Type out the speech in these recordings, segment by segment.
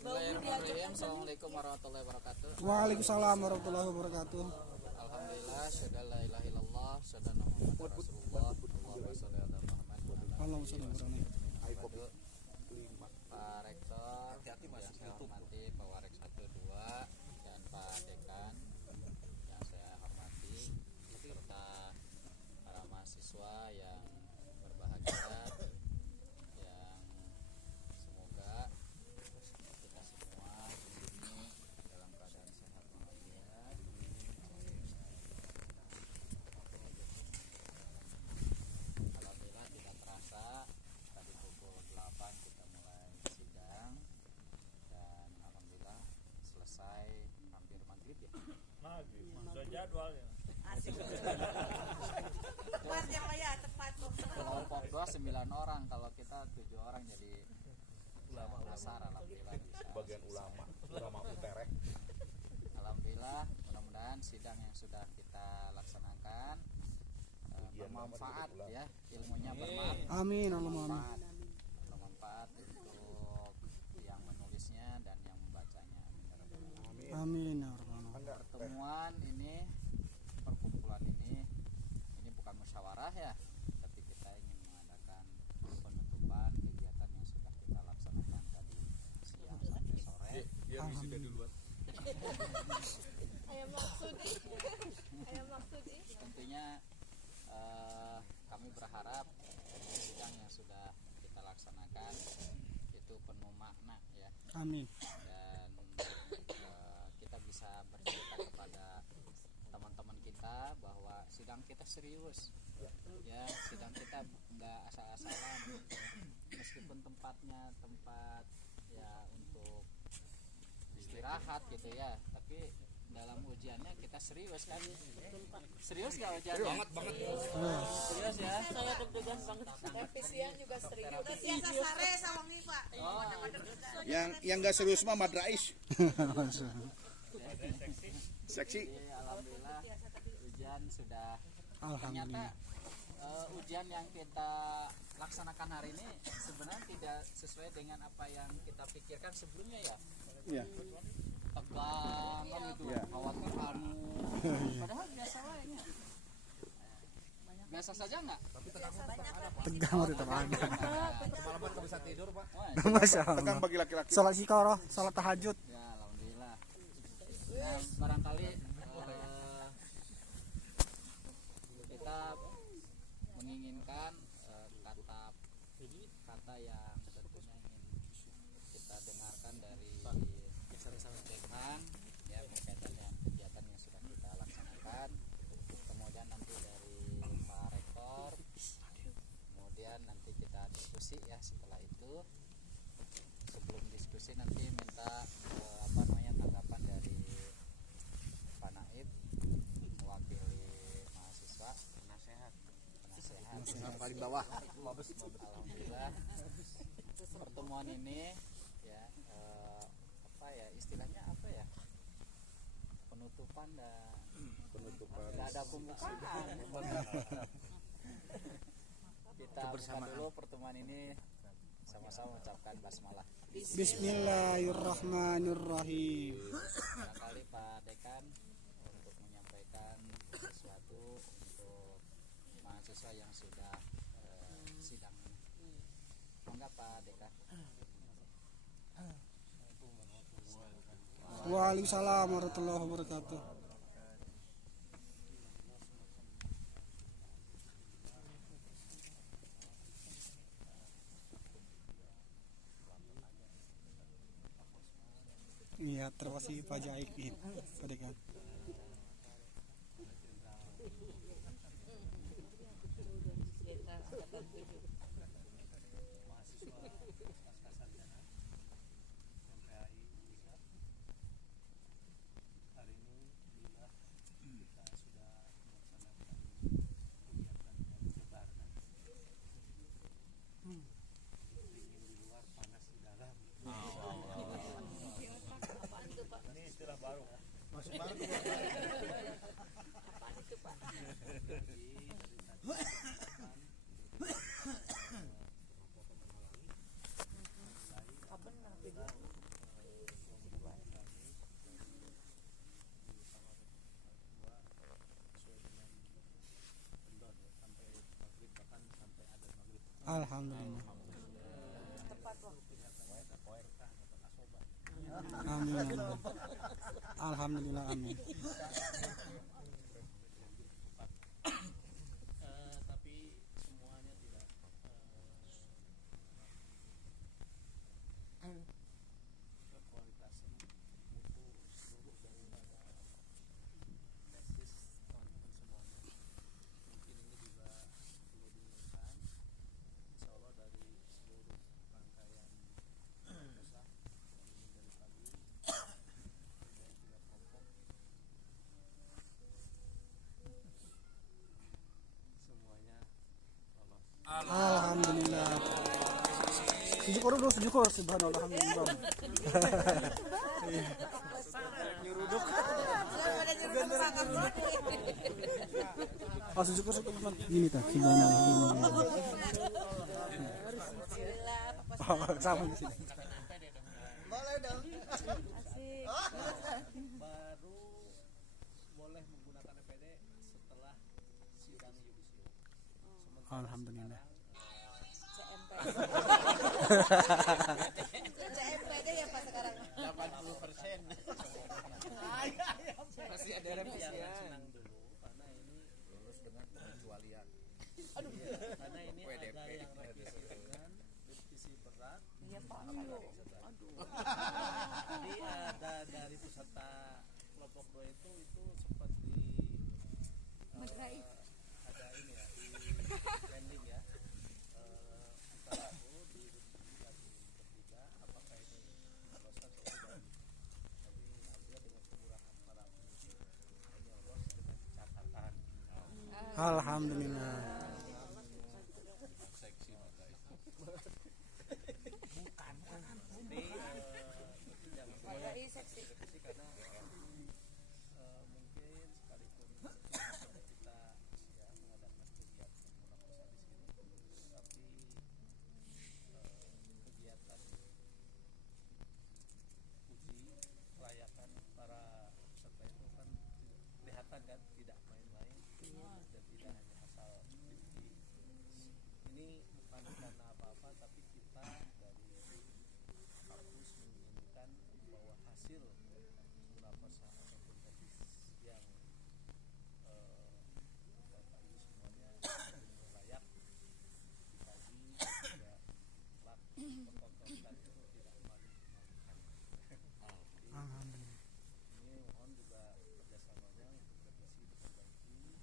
Bismillahirrahmanirrahim. Assalamualaikum warahmatullahi wabarakatuh. Waalaikumsalam warahmatullahi wabarakatuh. Alhamdulillah, syada la ilaha illallah, syada Muhammadar Rasulullah. Allahumma shalli ala Muhammad. Allahumma shalli ala Muhammad. Pak Rektor, yang saya hormati Pak Warek 1 2 dan Pak Dekan yang saya hormati, serta para mahasiswa yang berbahagia, yang semoga kita semua di sini dalam keadaan sehat walafiat. Alhamdulillah tidak terasa tadi pukul 8 kita mulai sidang dan alhamdulillah selesai hampir maghrib ya. Maghrib, sudah jadwalnya. Asik. Tepat ya Pak ya, tepat kok. Kelompok 2 9 orang, kalau kita 7 orang jadi ulama besar. Alhamdulillah bisa. Bagian ulama uterek. Alhamdulillah, mudah-mudahan sidang yang sudah kita laksanakan bermanfaat ya, ilmunya bermanfaat. Amin, Allahumma amin. Bermanfaat untuk yang menulisnya dan yang membacanya. Amin ya rabbal alamin. Pertemuan ini, perkumpulan ini bukan musyawarah ya, tapi kita ingin mengadakan penutupan kegiatan yang sudah kita laksanakan tadi siang sampai sore. Dia wisuda duluan. Ayam maksudi. Tentunya kami berharap sidang yang sudah kita laksanakan itu penuh makna ya, Amin. dan kita bisa bercerita kepada teman-teman kita bahwa sidang kita serius ya, sidang kita nggak asal-asalan ya. Meskipun tempatnya tempat ya untuk istirahat gitu ya, tapi dalam ujiannya kita serius kan. Serius nggak ujiannya? Banget. Serius ya. Saya deg-degan banget. Revisian juga serius. Udah biasa sare sama nih Pak. Yang nggak serius mah madrais. Seksi. Jadi, alhamdulillah ujian sudah, Alhamdulillah. ternyata ujian yang kita laksanakan hari ini sebenarnya tidak sesuai dengan apa yang kita pikirkan sebelumnya ya. Iya. Tegang kan itu, Iya. khawatir padahal biasa aja. Biasa saja nggak? Tegang udah terbang. Semalaman nggak bisa tidur pak. Masya Tegang Allah. bagi laki-laki. Salat istiqoroh, salat tahajud. Ya alhamdulillah. Nah, barangkali kita menginginkan kata yang tentunya ingin kita dengarkan dari dekan ya, berkaitan dengan kegiatan yang sudah kita laksanakan, kemudian nanti dari Pak Rektor, kemudian nanti kita diskusi ya. Setelah itu, sebelum diskusi nanti minta tanggapan dari Pak Naib mewakili mahasiswa, penasehat Paling bawah. Alhamdulillah pertemuan ini ya, istilahnya apa ya, penutupan dan nggak ada pembukaan. Kita buka dulu pertemuan ini, sama-sama mengucapkan basmalah. Bismillahirrahmanirrahim. Barangkali Pak Dekan untuk menyampaikan sesuatu untuk mahasiswa yang sudah sidang. Enggak Pak Dekan. Waalaikumsalam warahmatullahi wabarakatuh. Iya, terima kasih Pak Jaik nih, Pak Dekan. Ini istilah baru. Masuk baru. Apaan itu Pak? Amin. Alhamdulillah amin. Tapi semuanya tidak berkualitas mutu seluruh daripada tesis teman-teman semuanya. Mungkin ini juga perlu diingatkan, insya Allah dari seluruh rangkaian pusat ini dari pagi dari 3 kelompok semuanya lolos. Alhamdulillah. Syukur dulu, syukur subhanallah alhamdulillah. Oh, syukur teman. Gini tak subhanallah. Oh, sama di sini. Baru boleh menggunakan EPD setelah sidang yudisium. Alhamdulillah. CMPD ya Pak sekarang. 80%. Masih ada revisian. Senang dulu karena ini Lulus dengan pengecualian. karena ini WDP. ada yang revisi ringan, revisi berat. Iya Pak. Jadi ada dari peserta kelompok 2 itu sempat di ada ini ya di landing ya antara aku di yang ketiga apakah ini lolos atau tidak. Tapi alhamdulillah dengan kemurahan para penguji ini lolos dengan catatan. Alhamdulillah. Seksi maka itu. Ini yang Ada seksi. revisi karena mungkin sekalipun kita ya mengadakan kegiatan munakosa di sini, tapi kegiatan uji kelayakan para peserta itu kan kelihatan kan tidak main-main dan tidak hanya asal dipilih. Ini bukan karena apa-apa, tapi kita dari kampus menginginkan bahwa hasil munakosa ataupun tesis yang Bapak Ibu semuanya benar-benar layak dikaji juga kelak dipertontonkan itu tidak malu-malukan. Alhamdulillah. Ini mohon juga kerjasamanya untuk revisi diperbaiki.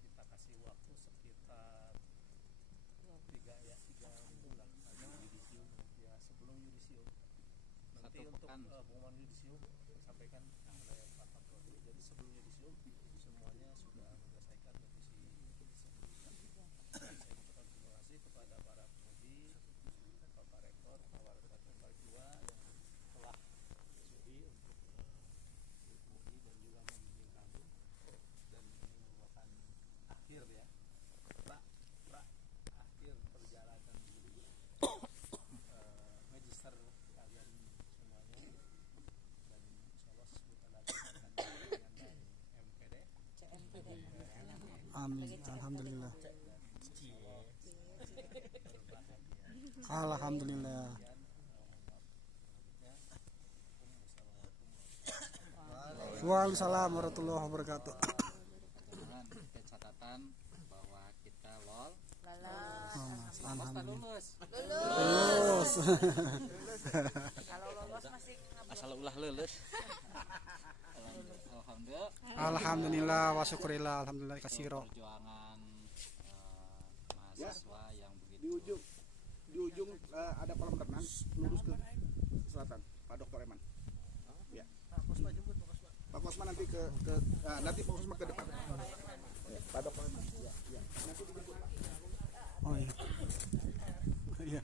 Kita kasih waktu sekitar 3 minggu lah karena yudisium ya sebelum yudisium nanti Satu untuk pekan. pengumuman yudisium disampaikan oleh Pak Kapolri. Jadi sebelum yudisium semuanya sudah menyelesaikan revisi sebelumnya. Saya ucapkan terima kasih kepada para penguji, Bapak Rektor, Pak Rektor Parkua yang telah sudi untuk menguji dan juga membimbing kami. Dan ini merupakan akhir ya, akhir perjalanan magister kalian semuanya. Dan insyaallah sebentar lagi akan dengan MPD. CMPD. Amin. Alhamdulillah. Berbahagia. Alhamdulillah. Waalaikumsalam warahmatullahi wabarakatuh. Dengan ada catatan bahwa kita lol Lolos. Alhamdulillah. lulus. Lulus. Kalau lolos masih Asal ulah lulus. Alhamdulillah. Alhamdulillah wa syukurillah alhamdulillah kasiro. Perjuangan mahasiswa yang begitu Di ujung ada kolam renang lurus ke selatan. Pak Dr. Eman. Ya. Pak Kosma nanti nanti Pak Kosma ke depan. Ya, Pak Dr. Eman. Ya, ya. Nanti dijemput Pak. Oh iya. Iya.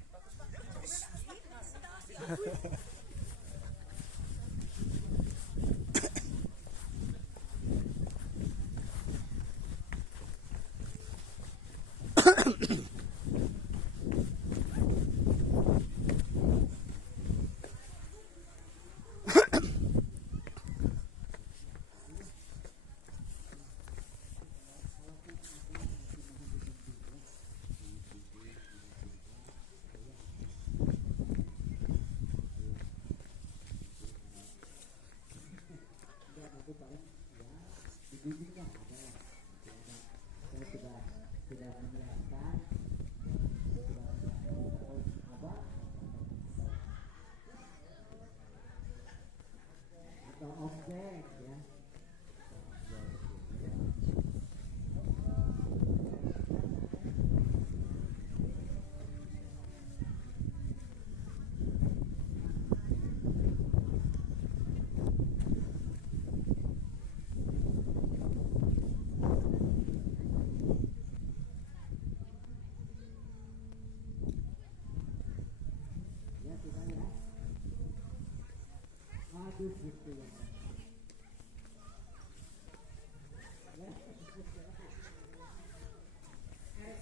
bagus gitu ya.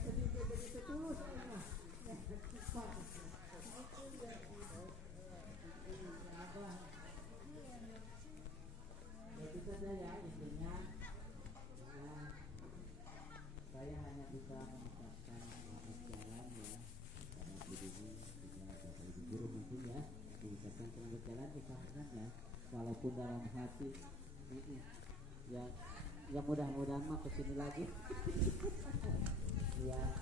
Begitu tulus itu saja ya intinya. Saya hanya bisa mengucapkan selamat jalan ya karena begini juga Bapak Ibu guru mungkin ya mengucapkan selamat jalan ikhlaskan ya walaupun dalam hati ya mudah-mudahan mah kesini lagi ya.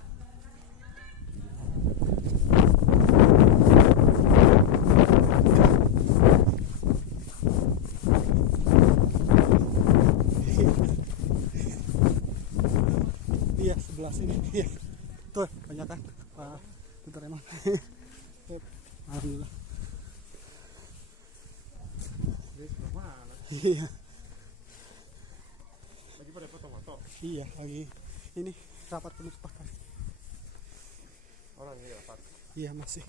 Iya sebelah sini. Iya. Tuh banyak kan Pak Peter emang. Alhamdulillah. Iya. Lagi pada foto-foto. Iya lagi ini rapat penutupan. Orang ini rapat. Iya masih.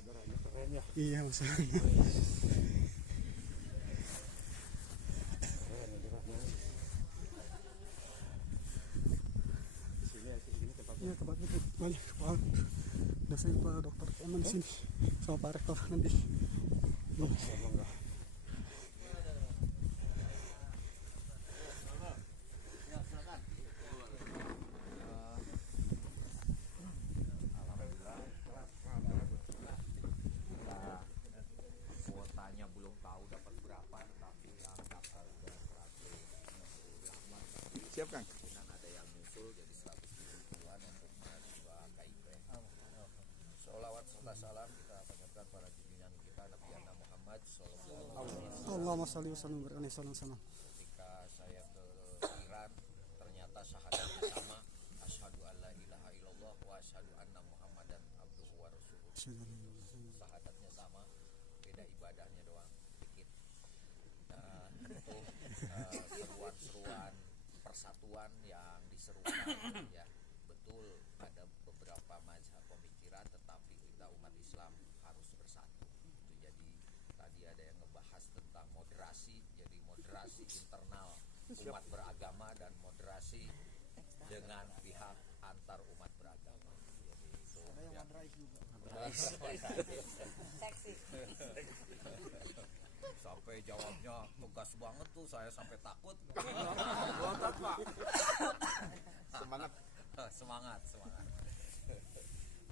Udaranya keren ya. Iya masih. Iya tempat itu banyak Pak. Dosen Pak Dokter Eman di sini sama Pak Rektor nanti. Iya. Kuotanya belum tahu dapat berapa, tapi yang daftar sudah 100. Siap Kang. Kemudian ada yang muncul jadi 170-an untuk mahasiswa KIP. Sholawat serta salam kita panjatkan para junjungan kita Nabi Muhammad SAW. Allahumma sholli wa sallim wa salam. Ketika saya ke Iran, ternyata syahadatnya sama. Asyhadu an la ilaha illallah wa asyhadu anna Muhammadan abduhu wa rasuluh. Syahadatnya sama, beda ibadahnya doang dikit. Nah, itu seruan-seruan persatuan yang diserukan ya, betul ada beberapa mazhab pemikiran, tetapi kita umat Islam harus bersatu. Itu jadi tadi ada yang ngebahas tentang moderasi, jadi moderasi internal umat beragama dan moderasi dengan pihak antar umat beragama. Jadi itu ya. Seksi. Sampai jawabnya tegas banget tuh, saya sampai takut. Semangat. semangat.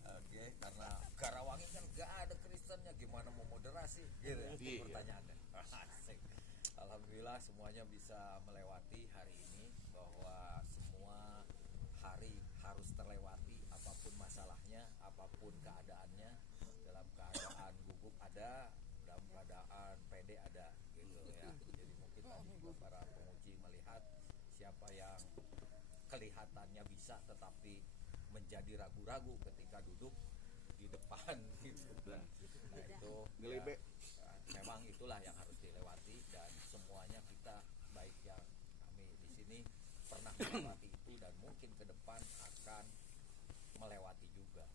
Oke, karena Karawangi kan gak ada Kristennya, gimana mau moderasi? Gitu ya, pertanyaannya. Asik. Alhamdulillah semuanya bisa melewati hari ini, bahwa semua hari harus terlewati, apapun masalahnya, apapun keadaannya, dalam keadaan gugup ada, dalam keadaan pede ada, gitu ya. Jadi mungkin tadi juga para penguji melihat siapa yang kelihatannya bisa tetapi menjadi ragu-ragu ketika duduk di depan gitu. Nah itu Ngelebe. ya, memang itulah yang harus dilewati, dan semuanya kita baik yang kami di sini pernah melewati itu dan mungkin ke depan akan melewati juga,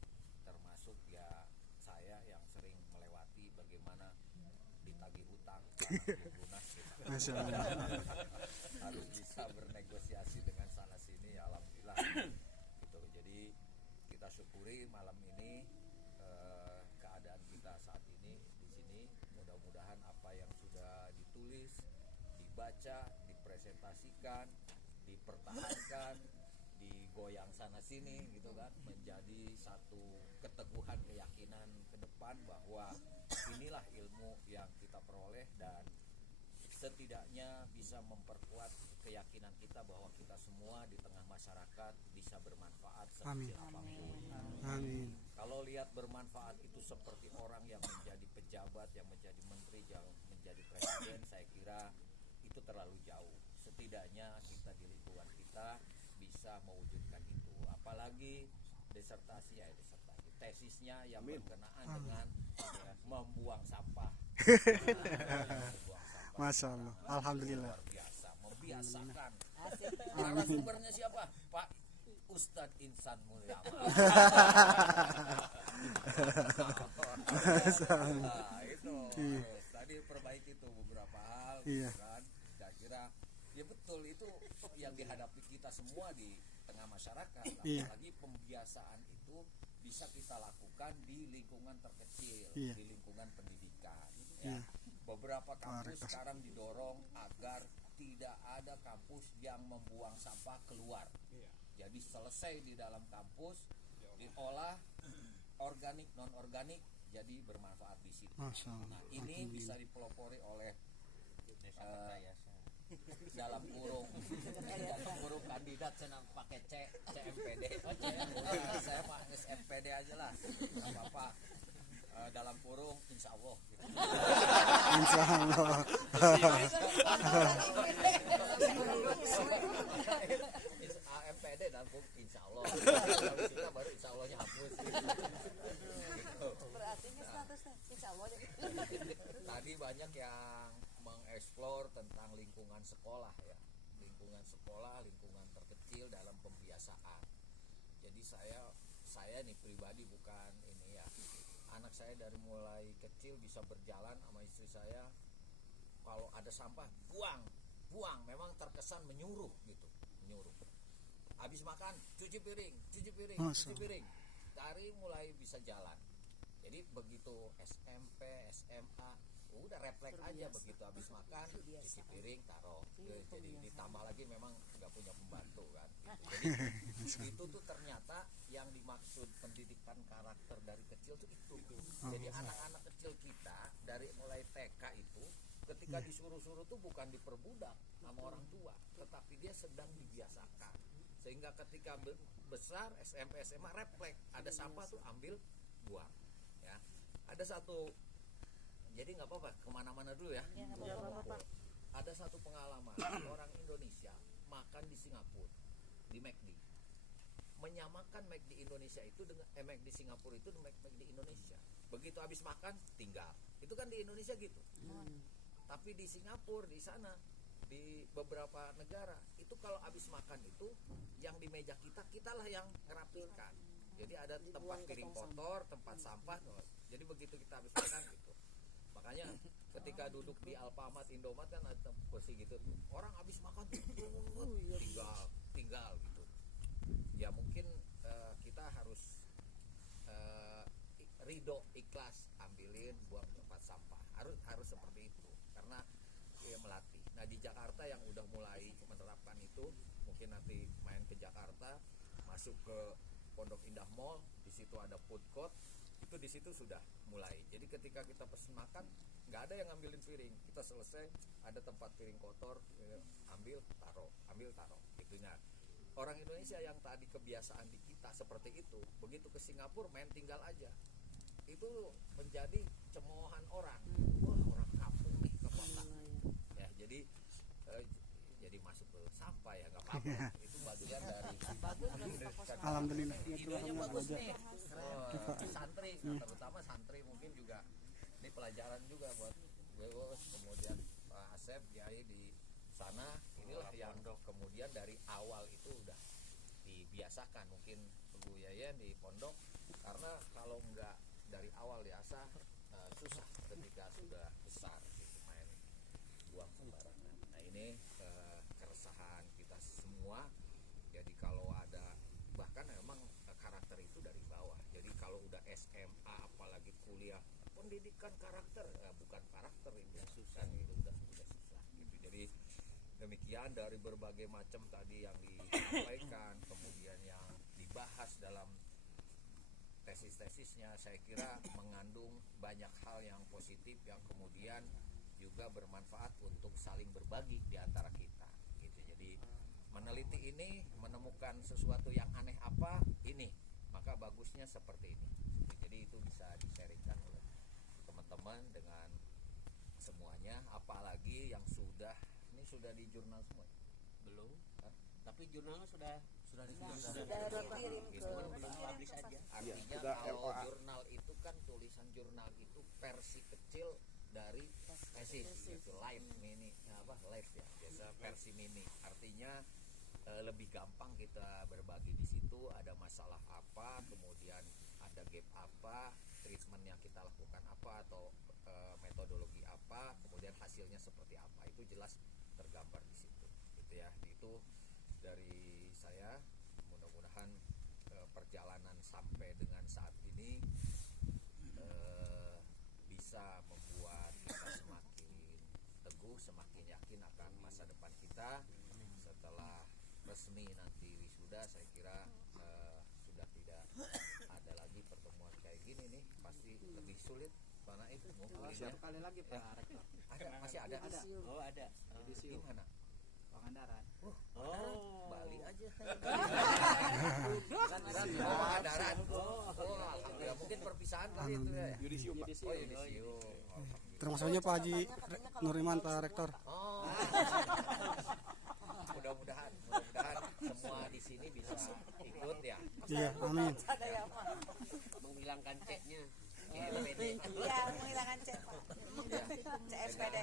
termasuk ya saya yang sering melewati bagaimana ditagih hutang karena belum lunas gitu. Masya Allah. Harus bisa bernegosiasi dengan sana sini, ya alhamdulillah gitu. Jadi kita syukuri malam ini keadaan kita saat ini di sini. Mudah-mudahan apa yang sudah ditulis, dibaca, dipresentasikan, dipertahankan, digoyang sana sini gitu kan, menjadi satu keteguhan keyakinan ke depan bahwa inilah ilmu yang kita peroleh, dan setidaknya bisa memperkuat keyakinan kita bahwa kita semua di tengah masyarakat bisa bermanfaat sekecil apapun. Amin. Kalau lihat bermanfaat itu seperti orang yang menjadi pejabat, yang menjadi menteri, yang menjadi presiden, saya kira itu terlalu jauh. Setidaknya kita di lingkungan kita bisa mewujudkan itu. Apalagi tesisnya yang berkenaan dengan membuang sampah. Masya Allah. Alhamdulillah. Luar biasa, membiasakan. Narasumbernya siapa? Pak Ustadz Insan Mulyama. Nah, itu tadi perbaiki itu beberapa hal, Iya. kan? Kira-kira ya betul itu yang dihadapi kita semua di tengah masyarakat. Iya. Apalagi pembiasaan itu bisa kita lakukan di lingkungan terkecil, Iya. di lingkungan pendidikan. Ya. Iya. Beberapa kampus Rektor. sekarang didorong agar tidak ada kampus yang membuang sampah keluar. Jadi selesai di dalam kampus diolah organik non organik jadi bermanfaat di situ. Masya Allah. Nah, ini bisa dipelopori oleh dalam kurung kandidat senang pakai CMPD. Saya mah SMPD aja lah, nggak apa-apa. Dalam kurung insya Allah gitu. Insya Allah. AMPD dalam kurung insya Allah. Kita baru insya Allahnya hapus gitu. Berarti ini statusnya insya Allah ya. Tadi banyak yang mengeksplor tentang lingkungan sekolah ya, lingkungan sekolah, lingkungan terkecil dalam pembiasaan. Jadi saya nih pribadi bukan ini ya, anak saya dari mulai kecil bisa berjalan sama istri saya, kalau ada sampah buang, memang terkesan menyuruh gitu, menyuruh. Habis makan cuci piring, cuci piring, dari mulai bisa jalan. Jadi begitu SMP, SMA udah refleks aja, begitu habis makan cuci piring taruh. Jadi ditambah lagi memang nggak punya pembantu kan gitu. Jadi itu tuh ternyata yang dimaksud pendidikan karakter dari kecil tuh itu. Jadi anak-anak kecil kita dari mulai TK itu ketika disuruh-suruh tuh bukan diperbudak sama orang tua, tetapi dia sedang dibiasakan, sehingga ketika besar SMP SMA refleks ada sampah tuh ambil buang ya. Ada satu, jadi nggak apa-apa kemana-mana dulu ya. Ada satu pengalaman orang Indonesia makan di Singapura di McD, menyamakan McD Indonesia itu dengan McD Singapura itu dengan McD Indonesia. Begitu habis makan tinggal, itu kan di Indonesia gitu. Tapi di Singapura, di sana, di beberapa negara itu kalau habis makan itu yang di meja kitalah yang ngerapikan. Jadi ada tempat piring kotor, tempat sampah. Jadi begitu kita habis makan gitu. Makanya ketika duduk di Alfamart, Indomaret kan ada posisi gitu tuh. Orang habis makan tinggal gitu. Ya mungkin kita harus ridho, ikhlas, ambilin, buang tempat sampah. Harus seperti itu karena ya melatih. Nah di Jakarta yang udah mulai menerapkan itu, mungkin nanti main ke Jakarta, masuk ke Pondok Indah Mall, di situ ada food court, itu di situ sudah mulai. Jadi ketika kita pesen makan, nggak ada yang ngambilin piring, kita selesai ada tempat piring kotor, ambil taruh, itunya. Orang Indonesia yang tadi kebiasaan di kita seperti itu, begitu ke Singapura main tinggal aja, itu menjadi cemoohan orang. Wah orang kampung nih ke kota, ya jadi masuk ke sampah ya nggak apa-apa. Itu bagian dari Alhamdulillah. idenya bagus nih. Santri, terutama santri mungkin juga ini pelajaran juga buat Wewos, kemudian Pak Asep, Kiai di sana. Inilah yang kemudian dari awal itu udah dibiasakan, mungkin Bu Yayan di pondok, karena kalau nggak dari awal diasah susah ketika sudah besar gitu, main buang sembarangan. Nah ini keresahan kita semua. Jadi kalau ada, bahkan memang karakter itu dari bawah. Jadi kalau udah SMA apalagi kuliah, pendidikan karakter, bukan karakter itu susah, itu udah susah gitu. Jadi demikian dari berbagai macam tadi yang disampaikan, kemudian yang dibahas dalam tesis-tesisnya, saya kira mengandung banyak hal yang positif yang kemudian juga bermanfaat untuk saling berbagi di antara kita gitu. Jadi meneliti ini, menemukan sesuatu yang aneh apa ini, maka bagusnya seperti ini. Jadi itu bisa di-sharingkan oleh teman-teman dengan semuanya, apalagi yang sudah di jurnal semua. Belum. Tapi jurnalnya sudah Sudah dikirim ke itu belum publish aja. Artinya sudah kalau LOA. jurnal itu kan tulisan jurnal itu versi kecil dari tesis gitu, live mini live ya, biasa versi mini. Artinya lebih gampang kita berbagi di situ. Ada masalah apa, kemudian ada gap apa, treatment yang kita lakukan apa, atau metodologi apa, kemudian hasilnya seperti apa, itu jelas tergambar di situ gitu ya. Itu dari saya. Mudah-mudahan perjalanan sampai dengan saat ini bisa membuat kita semakin teguh, semakin yakin akan masa depan kita. Setelah resmi nanti wisuda, saya kira sudah tidak ada lagi pertemuan kayak gini nih, pasti lebih sulit. Mana itu Satu kali lagi Pak Rektor. ada, masih ada. Oh ada. Di mana? Pangandaran. Bali aja. Pangandaran. Alhamdulillah, mungkin perpisahan kali itu ya. Yudisium Pak. Oh, yudisium. Terima kasih aja Pak Haji Nuriman, Pak Rektor. Oh. Mudah-mudahan semua di sini bisa ikut ya. Iya, amin. Menghilangkan ceknya. Iya, menghilangkan cek Pak. CSPD.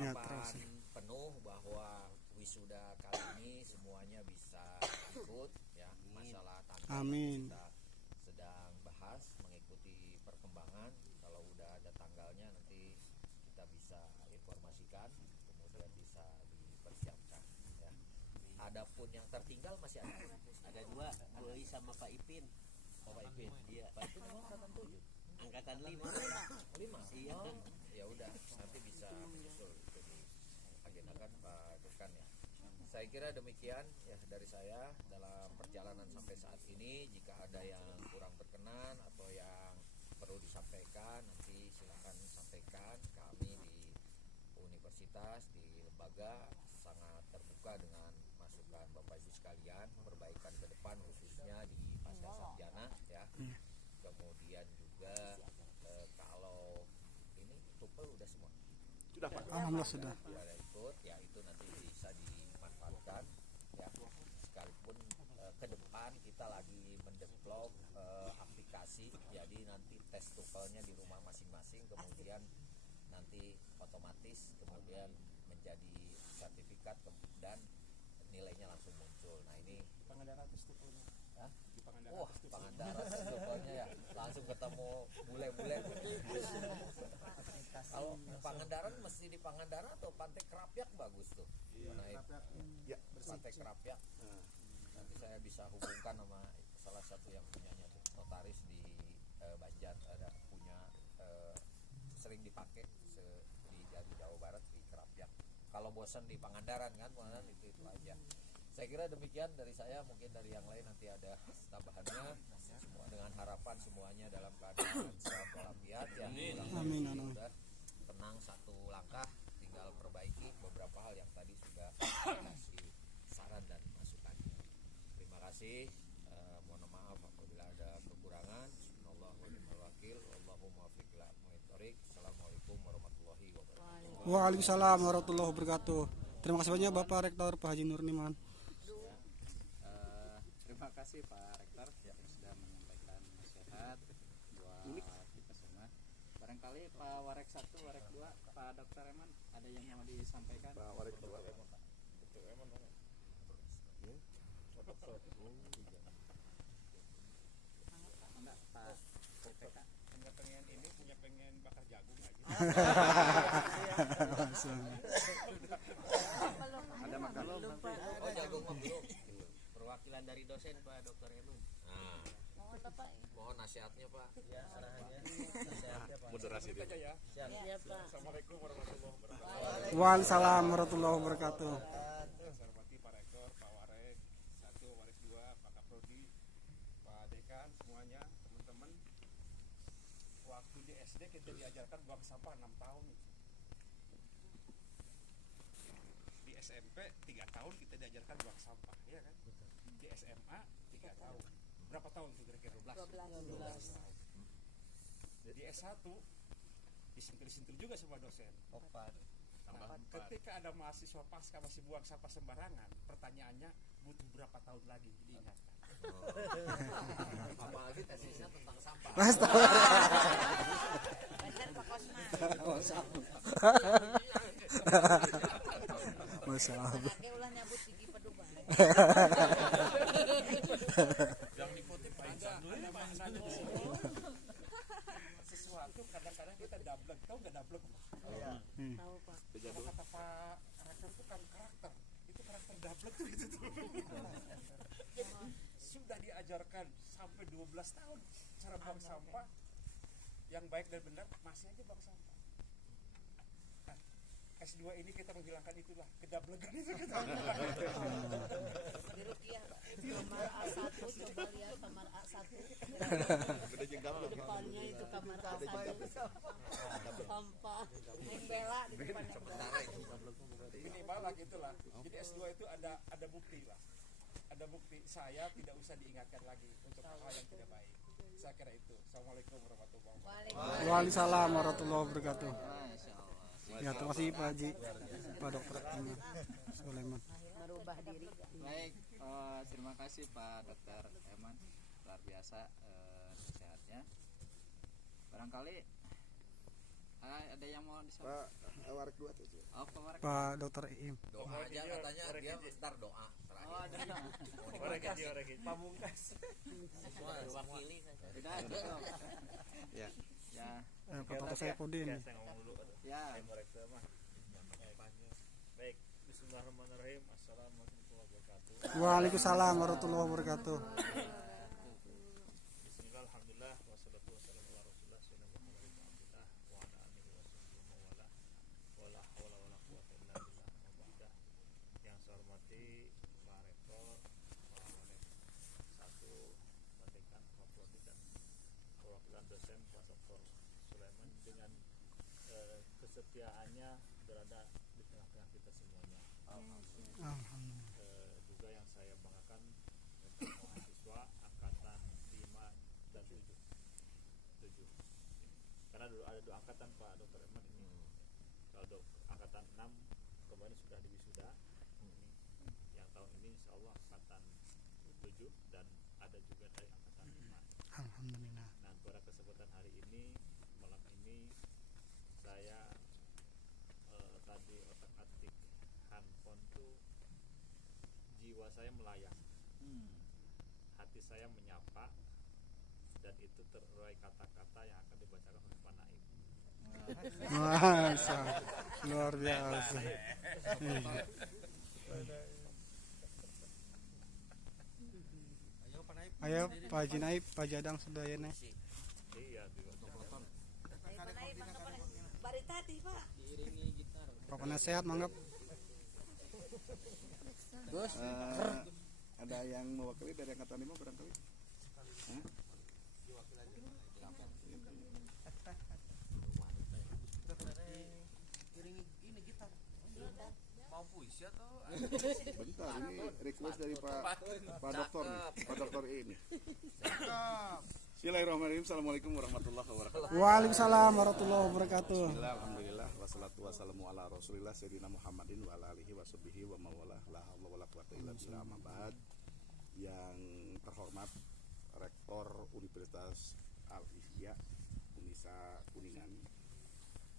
Ya, Harapan penuh bahwa wisuda kali ini semuanya bisa ikut ya. Masalah tanggal Amin. kita sedang bahas, mengikuti perkembangan. Kalau udah ada tanggalnya nanti kita bisa informasikan, kemudian bisa dipersiapkan ya. Adapun yang tertinggal masih ada dua, Boy sama Pak Ipin. Oh, Pak Ipin. Iya. Pak Ipin angkatan 7. Angkatan 5. Iya. Ya udah, nanti bisa menyusul itu diagendakan Pak Dekan ya. Saya kira demikian ya dari saya dalam perjalanan sampai saat ini. Jika ada yang kurang berkenan atau yang perlu disampaikan, nanti silakan sampaikan. Kami di universitas, di lembaga sangat terbuka dengan masukan Bapak Ibu sekalian, perbaikan ke depan khususnya di pasca sarjana ya. Kemudian juga kalau ini TUPEL udah semua. Sudah Pak. Alhamdulillah sudah. Ada ikut ya, itu nanti bisa dimanfaatkan ya. Sekalipun ke depan kita lagi mendevelop aplikasi, jadi nanti tes TOEFL-nya di rumah masing-masing, kemudian nanti otomatis kemudian menjadi sertifikat dan nilainya langsung muncul. Nah ini Pangandaran tes TOEFL-nya. Hah? Di Pangandaran. Wah, Pangandaran tes TOEFL-nya ya, langsung ketemu bule-bule. Kalau Pangandaran mesti di Pangandaran atau Pantai Kerapyak bagus tuh. Naik Ya. Pantai Kerapyak. Nanti saya bisa hubungkan sama salah satu yang punyanya tuh, notaris di Banjar, ada punya sering dipakai di Jawa Barat di Kerapyak. Kalau bosan di Pangandaran kan, Pangandaran itu aja. Saya kira demikian dari saya, mungkin dari yang lain nanti ada tambahannya. Semua dengan harapan semuanya dalam keadaan sehat walafiat ya. Amin, amin. Sudah tenang satu langkah, tinggal perbaiki beberapa hal yang tadi sudah kasih saran dan masukan. Terima kasih. Mohon maaf apabila ada kekurangan. Assalamualaikum warahmatullahi wabarakatuh. Waalaikumsalam warahmatullahi wabarakatuh. Terima kasih banyak Bapak Rektor Pak Haji Nuriman. Terima kasih Pak Rektor yang sudah menyampaikan nasihat buat kita semua. Barangkali Pak Warek 1, Warek 2, Pak Dr. Eman ada yang mau disampaikan? Pak Warek 2. Enggak, Pak CPK. Enggak pengen ini, punya pengen bakar jagung aja. Ada makan. Oh, jagung mah belum. Perwakilan dari dosen Pak Dr. Eman. Nah, mohon nasihatnya Pak. Ya, arahannya. Nasihatnya Pak. Moderasi dia. Aja ya. Siap Pak. Assalamualaikum warahmatullahi wabarakatuh. Waalaikumsalam warahmatullahi wabarakatuh. Saya hormati Pak Rektor, Pak Warek 1, Warek 2, Pak Kaprodi, Pak Dekan, semuanya, teman-teman. Waktu di SD kita diajarkan buang sampah 6 tahun. Di SMP 3 tahun kita diajarkan buang sampah, ya kan? Di SMA 3 tahun. Berapa tahun tuh kira-kira? 12 tahun. Di S1 disentil-sentil juga sama dosen. Nah, ketika ada mahasiswa pasca masih buang sampah sembarangan, pertanyaannya butuh berapa tahun lagi diingatkan. Apalagi tesisnya tentang sampah. Bener Pak Kosman. Masya Allah. Anaknya ulah nyabut gigi peduban. Yang dikutip ada bahasan sesuatu kadang-kadang kita dablek, tahu nggak dablek? Tahu Pak. Kalau kata Pak Rektor itu kan karakter, itu karakter dablek tuh itu tuh. Jadi sudah diajarkan sampai 12 tahun cara buang sampah yang baik dan benar, masih aja buang sampah. Nah, S2 ini kita menghilangkan itulah kedablegan itu kita. Di Rukiah Pak. Kamar A1 coba lihat kamar A1. Di depannya itu kamar A1. Sampah. Neng bela di depan yang bela. Minimal lah gitulah. Jadi S2 itu ada bukti lah. Ada bukti saya tidak usah diingatkan lagi untuk hal yang tidak baik. Saya kira itu. Assalamualaikum warahmatullahi wabarakatuh. Waalaikumsalam warahmatullahi wabarakatuh. Ya, terima kasih Pak Haji, Pak Dokter Eman Sulaiman. Merubah diri. Baik, terima kasih Pak Dokter Eman, luar biasa nasihatnya. Barangkali ada yang mau disampaikan? Pak Warek 2 tuh. Oh, Pak Warek. Pak Dokter Im. Doa aja katanya dia bentar doa terakhir. Oh, ada. Pamungkas. Wakili saja. Tidak, cukup. Ya. Ya, Pak Dokter Saipudin. Saya ngomong dulu. ya. Baik, bismillahirrahmanirrahim. Assalamualaikum warahmatullahi wabarakatuh. Waalaikumsalam warahmatullahi wabarakatuh. Bismillah, alhamdulillah, wassalatu wassalamu ala rasulillah sayyidina Muhammadin abdillah wa ala alihi wa sahbihi wa wala wala hawla wala quwwata illa billah wa ba'dah. Yang saya hormati Pak Rektor, Pak Walek 1 Badekan, Pak Prodi dan perwakilan dosen Pak Dr. Sulaiman dengan kesetiaannya berada di tengah-tengah kita semuanya. Alhamdulillah. Juga yang saya banggakan tentang mahasiswa angkatan 5 dan 7. Karena dulu ada 2 angkatan Pak Dr. Eman ini. Kalau angkatan 6 kemarin sudah diwisuda. Yang tahun ini insya Allah angkatan 7 dan ada juga dari angkatan 5. Alhamdulillah. Nah, pada kesempatan hari ini, malam ini saya tadi otak-atik handphone tuh jiwa saya melayang, hati saya menyapa, dan itu terurai kata-kata yang akan dibacakan oleh Pak Naim. Masa luar biasa. Ayo Pak Haji Naib, Pak Jadang sudah ya nih. Iya, juga. Bari tadi Pak. Pak penasehat manggap. Gus, Ada yang mewakili dari angkatan 5 barangkali? Hah? Mau puisi atau Bentar, ini request dari Pak Dokter nih, Pak Dokter ini. Bismillahirrahmanirrahim. Assalamualaikum warahmatullahi wabarakatuh. Waalaikumsalam warahmatullahi wabarakatuh. Bismillah, alhamdulillah, wassalatu wassalamu ala rasulillah sayyidina Muhammadin wa ala alihi wa sahbihi wa mawalah, la haula wala quwwata illa billah, amma ba'd. Yang terhormat Rektor Universitas Al-Ihya Unisa Kuningan,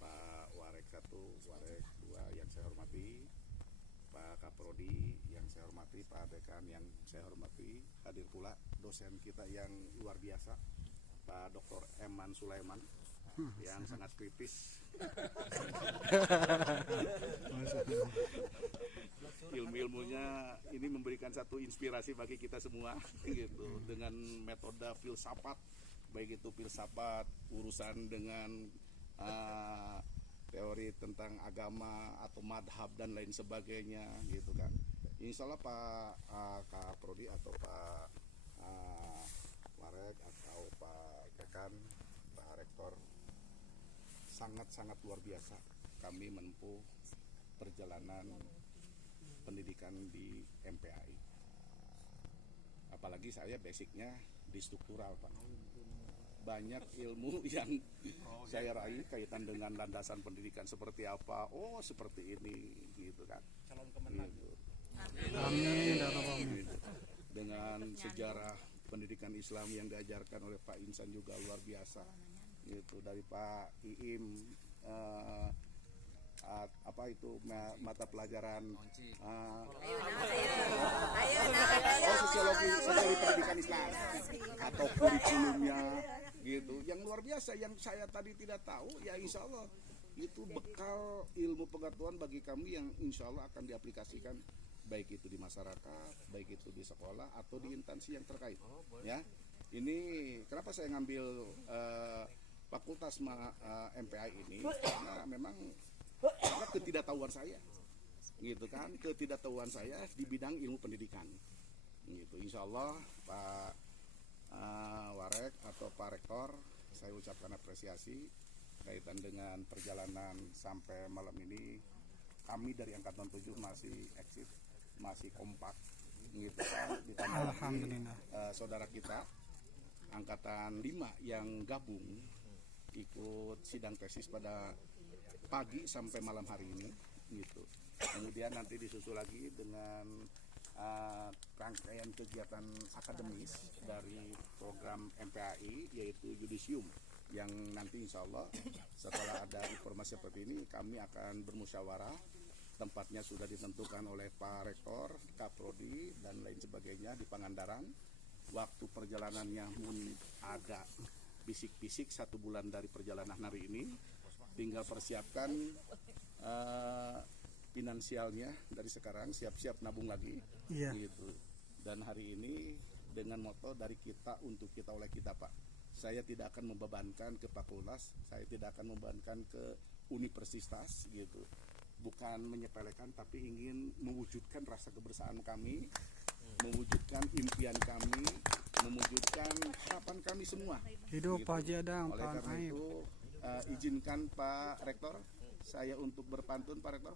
Pak Warek 1, Warek 2 yang saya hormati, Pak Kaprodi yang saya hormati, Pak Dekan yang saya hormati, hadir pula dosen kita yang luar biasa, Pak Dr. Eman Sulaiman yang sangat kritis. Ilmu-ilmunya ini memberikan satu inspirasi bagi kita semua gitu, dengan metode filsafat, baik itu filsafat urusan dengan teori tentang agama atau madhab dan lain sebagainya gitu kan. Insya Allah Pak Prodi atau Pak Warek atau Pak Dekan, Pak Rektor, sangat-sangat luar biasa kami menempuh perjalanan pendidikan di MPAI. Apalagi saya basicnya di struktural Pak. Banyak ilmu yang saya raih kaitan dengan landasan pendidikan seperti apa. Oh seperti ini gitu kan. Calon kemenang. Gitu. Amin ya rabbal alamin. Dengan sejarah pendidikan Islam yang diajarkan oleh Pak Insan juga luar biasa. Gitu, dari Pak Iim apa itu mata pelajaran sosiologi pendidikan Islam atau kurikulumnya gitu yang luar biasa yang saya tadi tidak tahu ya insya Allah itu bekal ilmu pengetahuan bagi kami yang insya Allah akan diaplikasikan baik itu di masyarakat, baik itu di sekolah atau di instansi yang terkait ya. Ini kenapa saya ngambil fakultas MPI ini karena memang karena ketidaktahuan saya gitu kan, ketidaktahuan saya di bidang ilmu pendidikan gitu. Insya Allah Pak Warek atau Pak Rektor saya ucapkan apresiasi kaitan dengan perjalanan sampai malam ini. Kami dari Angkatan 7 masih eksis, masih kompak gitu kan, ditambah Alhamdulillah. saudara kita Angkatan 5 yang gabung ikut sidang tesis pada pagi sampai malam hari ini gitu. Kemudian nanti disusul lagi dengan rangkaian kegiatan akademis dari program MPAI yaitu Yudisium yang nanti insya Allah setelah ada informasi seperti ini kami akan bermusyawarah. Tempatnya sudah ditentukan oleh Pak Rektor, Kaprodi dan lain sebagainya di Pangandaran. Waktu perjalanannya pun ada bisik-bisik 1 bulan dari perjalanan hari ini. Tinggal persiapkan finansialnya dari sekarang, siap-siap nabung lagi gitu. Dan hari ini dengan moto dari kita untuk kita oleh kita Pak. Saya tidak akan membebankan ke fakultas, saya tidak akan membebankan ke universitas gitu. Bukan menyepelekan tapi ingin mewujudkan rasa kebersamaan kami, mewujudkan impian kami, mewujudkan harapan kami semua. Hidup Pak Haji Adang, Oleh Pak karena Aib. itu izinkan Pak Rektor saya untuk berpantun Pak Rektor.